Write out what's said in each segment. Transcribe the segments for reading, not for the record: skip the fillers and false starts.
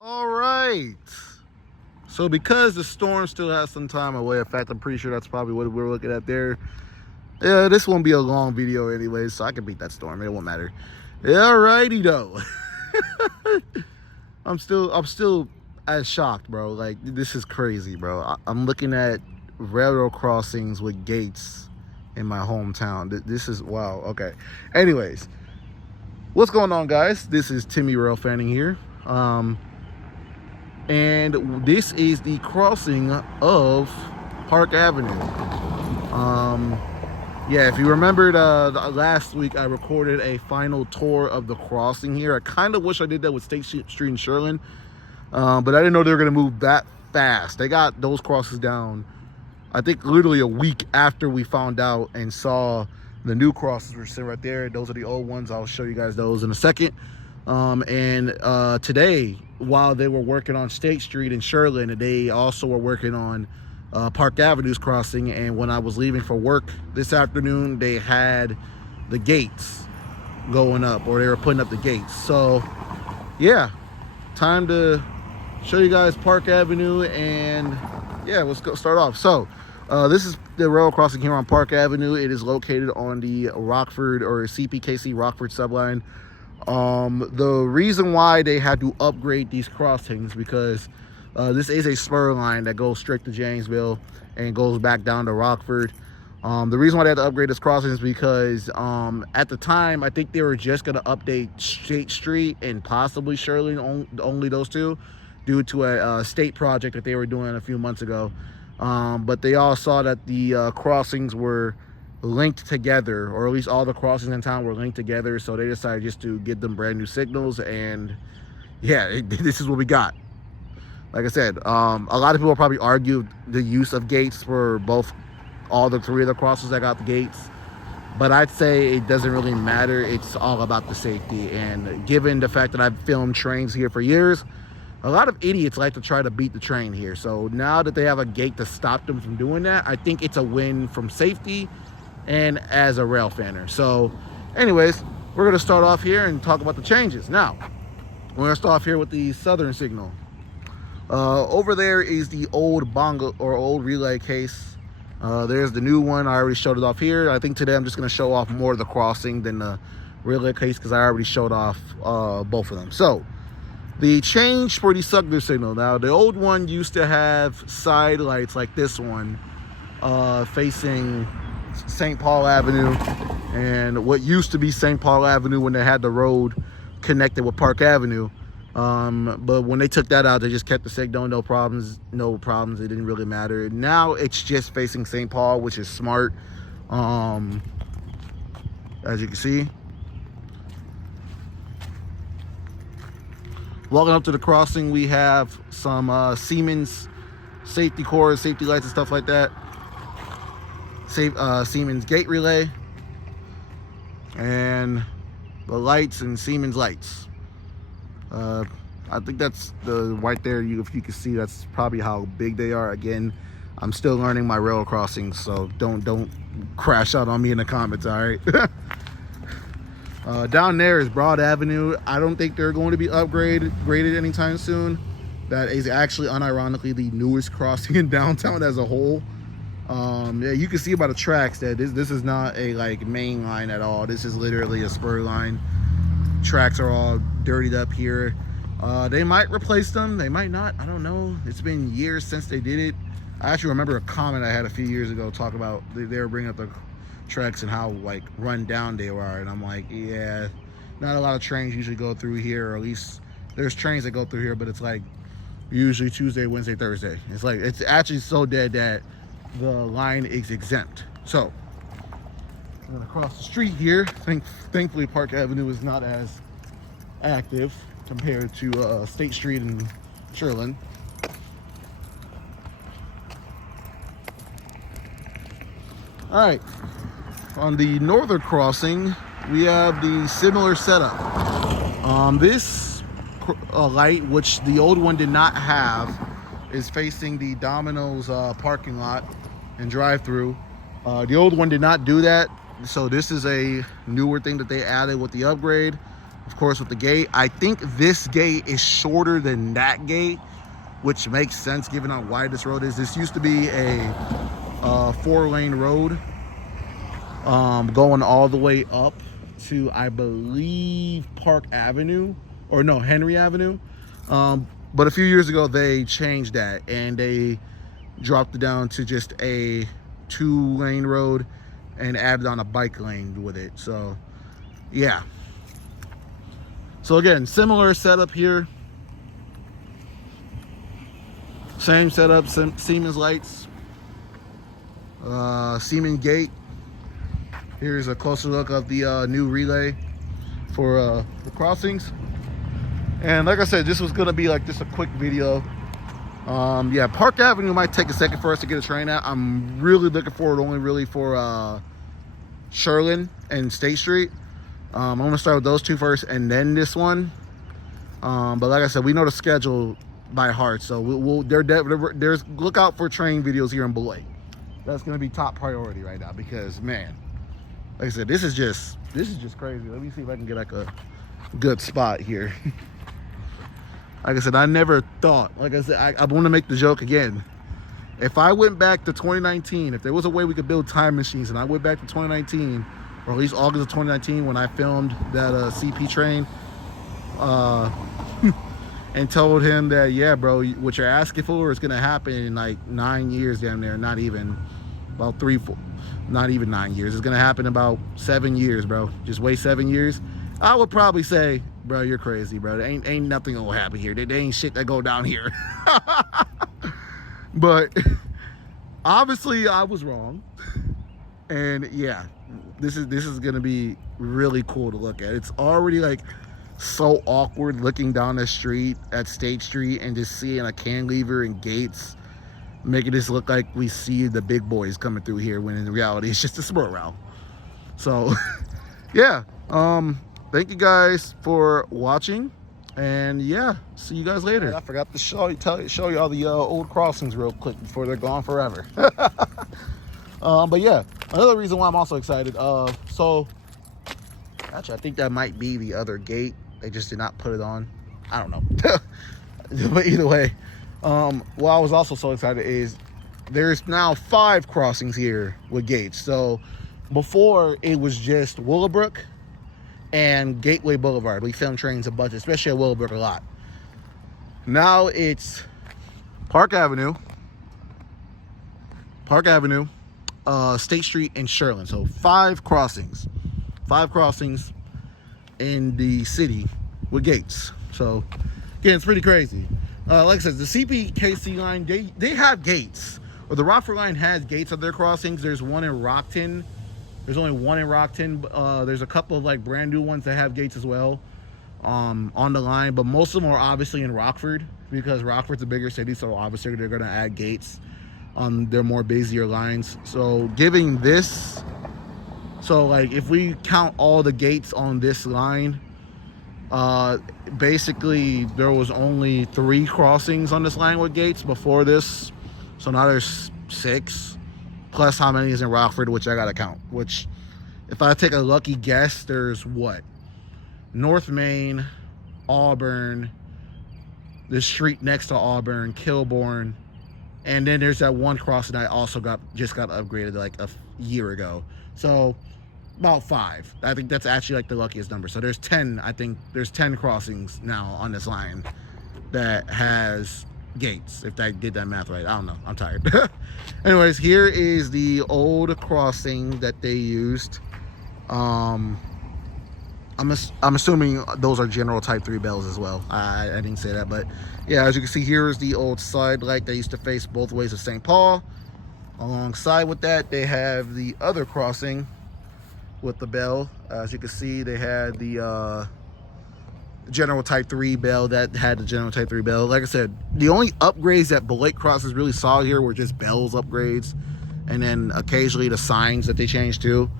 All right. So because the storm still has some time away, in fact, I'm pretty sure that's probably what we're looking at there. Yeah, this won't be a long video anyway, so I can beat that storm. It won't matter. Alrighty though. I'm still as shocked, bro. Like, this is crazy, bro. I'm looking at railroad crossings with gates in my hometown. This is wow. Okay. Anyways, what's going on, guys? This is Timmy Rail Fanning here. And this is the crossing of Park Avenue. Yeah, if you remembered last week, I recorded a final tour of the crossing here. I kind of wish I did that with State Street in Sherland, but I didn't know they were going to move that fast. They got those crosses down, I think, literally a week after we found out and saw the new crosses were sitting right there. Those are the old ones. I'll show you guys those in a second. Today, while they were working on State Street in Sherland, they also were working on Park Avenue's crossing. And when I was leaving for work this afternoon, they had the gates going up, or they were putting up the gates. So yeah, time to show you guys Park Avenue, and yeah, let's go start off. So this is the rail crossing here on Park Avenue. It is located on the Rockford or CPKC Rockford subline. The reason why they had to upgrade these crossings because this is a spur line that goes straight to Janesville and goes back down to Rockford. The reason why they had to upgrade this crossing is because at the time, I think they were just going to update State Street and possibly Shirley, only those two, due to a state project that they were doing a few months ago. But they all saw that the crossings were linked together, or at least all the crossings in town were linked together, so they decided just to give them brand new signals. And yeah, this is what we got. Like I said, a lot of people probably argue the use of gates for all the three of the crossings that got the gates, but I'd say it doesn't really matter. It's all about the safety. And given the fact that I've filmed trains here for years, a lot of idiots like to try to beat the train here. So now that they have a gate to stop them from doing that, I think it's a win from safety and as a rail fanner. So anyways, we're going to start off here and talk about the changes. Now, we're going to start off here with the southern signal. Over there is the old bongo or old relay case. There's the new one. I already showed it off here. I think today I'm just going to show off more of the crossing than the relay case because I already showed off both of them. So the change for the southern signal. Now, the old one used to have side lights like this one facing St. Paul Avenue and what used to be St. Paul Avenue when they had the road connected with Park Avenue. But when they took that out, they just kept the signal, no problems. It didn't really matter. Now it's just facing St. Paul, which is smart. As you can see. Walking up to the crossing, we have some Siemens safety cords, safety lights and stuff like that. Siemens gate relay and the lights and Siemens lights. I think that's the right there. If you can see, that's probably how big they are. Again, I'm still learning my rail crossings, so don't crash out on me in the comments. All right. Down there is Broad Avenue. I don't think they're going to be graded anytime soon. That is actually unironically the newest crossing in downtown as a whole. Yeah, you can see by the tracks that this is not a main line at all. This is literally a spur line. Tracks are all dirtied up here. They might replace them, they might not, I don't know. It's been years since they did it. I actually remember a comment I had a few years ago talk about they were bringing up the tracks and how run down they are, and I'm like, yeah, not a lot of trains usually go through here, or at least there's trains that go through here, but it's usually Tuesday, Wednesday, Thursday. It's actually so dead that the line is exempt. So I'm gonna cross the street here. Thankfully Park Avenue is not as active compared to State Street and Sherland. All right, on the northern crossing, we have the similar setup. This light, which the old one did not have, is facing the Domino's parking lot and drive-through. The old one did not do that, so this is a newer thing that they added with the upgrade. of course, with the gate. I think this gate is shorter than that gate, which makes sense given how wide this road is. This used to be a 4-lane road going all the way up to, I believe, Park Avenue, or no, Henry Avenue. But a few years ago, they changed that and they dropped it down to just a 2-lane road and added on a bike lane with it. So yeah, so again, similar setup here, same setup, Siemens lights, Siemens gate. Here's a closer look of the new relay for the crossings. And like I said, this was gonna be like just a quick video. Yeah, Park Avenue might take a second for us to get a train at. I'm really looking forward only really for Sherlin and State Street. I'm gonna start with those two first and then this one. But like I said, we know the schedule by heart, so there's look out for train videos here in Beloit. That's gonna be top priority right now because, man, like I said, this is just crazy. Let me see if I can get like a good spot here. Like I said, I never thought, like I said, I want to make the joke again. If I went back to 2019, if there was a way we could build time machines and I went back to 2019, or at least August of 2019 when I filmed that CP train, and told him that, yeah, bro, what you're asking for is going to happen in like 9 years down there. Not even, about 3, 4, not even 9 years. It's going to happen in about 7 years, bro. Just wait 7 years. I would probably say, bro, you're crazy, bro. There ain't nothing gonna happen here. There ain't shit that go down here. But obviously I was wrong. And yeah, this is gonna be really cool to look at. It's already like so awkward looking down the street at State Street and just seeing a cantilever and gates making this look like we see the big boys coming through here, when in reality it's just a sport route. So yeah, thank you guys for watching, and yeah, see you guys later. I forgot to show you all the old crossings real quick before they're gone forever. But yeah, another reason why I'm also excited, so actually I think that might be the other gate. They just did not put it on. I don't know. But either way, what I was also so excited is there's now 5 crossings here with gates. So before it was just Willowbrook and Gateway Boulevard. We film trains a bunch, especially at Willowbrook a lot. Now it's Park Avenue, State Street, and Sherlin. So 5 crossings. 5 crossings in the city with gates. So again, it's pretty crazy. Like I said, the CPKC line, they have gates. Or the Rockford line has gates at their crossings. There's one in Rockton. There's only one in Rockton. There's a couple of like brand new ones that have gates as well on the line, but most of them are obviously in Rockford because Rockford's a bigger city, so obviously they're going to add gates on their more busier lines. So giving this, so like if we count all the gates on this line, basically there was only 3 crossings on this line with gates before this, so now there's 6. Plus how many is in Rockford, which I gotta count. Which, if I take a lucky guess, there's what? North Main, Auburn, the street next to Auburn, Kilbourne, and then there's that one crossing I also just got upgraded like a year ago. So about 5. I think that's actually like the luckiest number. So there's 10. I think there's 10 crossings now on this line that has gates, if I did that math right. I don't know, I'm tired. Anyways, here is the old crossing that they used. I'm assuming those are general type 3 bells as well. I didn't say that, but yeah, as you can see, here is the old side light that used to face both ways of St. Paul. Alongside with that, they have the other crossing with the bell. As you can see, they had the general type 3 bell that had the general type 3 bell. Like I said, the only upgrades that Beloit Crossings really saw here were just bells upgrades, and then occasionally the signs that they changed to.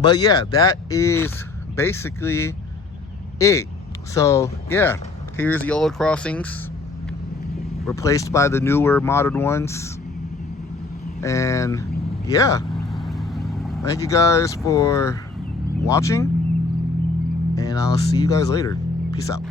But yeah, that is basically it. So yeah, here's the old crossings replaced by the newer modern ones. And yeah, thank you guys for watching. and I'll see you guys later. Peace out.